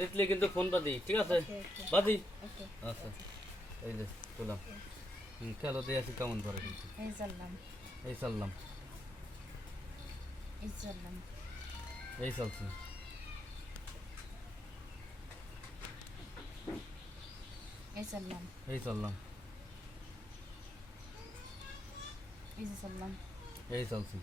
দেখলে কিন্তু ফোন বাদি, ঠিক আছে? বাদি আচ্ছা, এই যে চলাম। খেলো দিয়ে আছি কেমন করে কিন্তু এই চললাম এই চললাম এই চলছি এই চললাম এই চললাম এই চলছি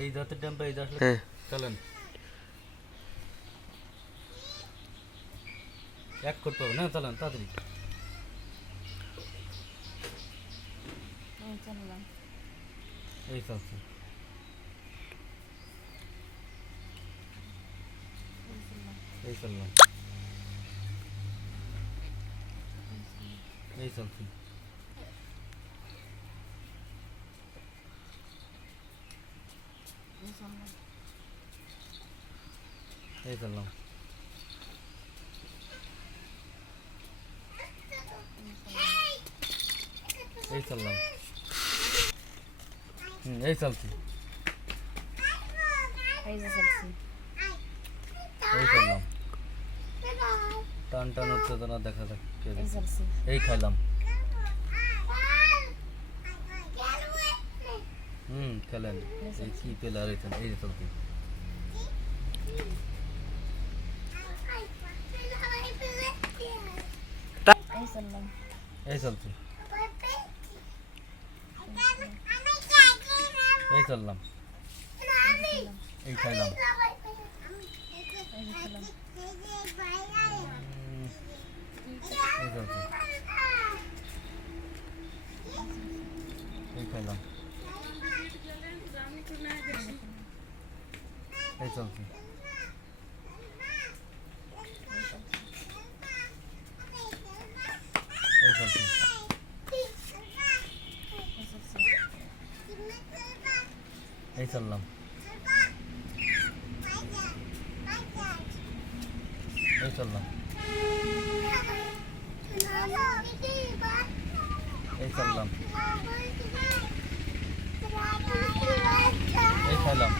এই দাঁতের ড্যাম্পে এই দাঁত চলেন এক করতে হবে না, চলেন তাড়াতাড়ি এই চলছি এই চললাম এই চলছি এই চললাম এই চললাম এই চলছি এই চললাম টান টান উত্তেজনা দেখা যাচ্ছে এই খাইলাম খেলেন এই কি পেলে আর এই যে চলছি এই চলছি এই চললাম এই খাইলাম এই চলছি এই খাইলাম এই চলছি এই চলছি এই চললাম এই চললাম এই চললাম এই খাইলাম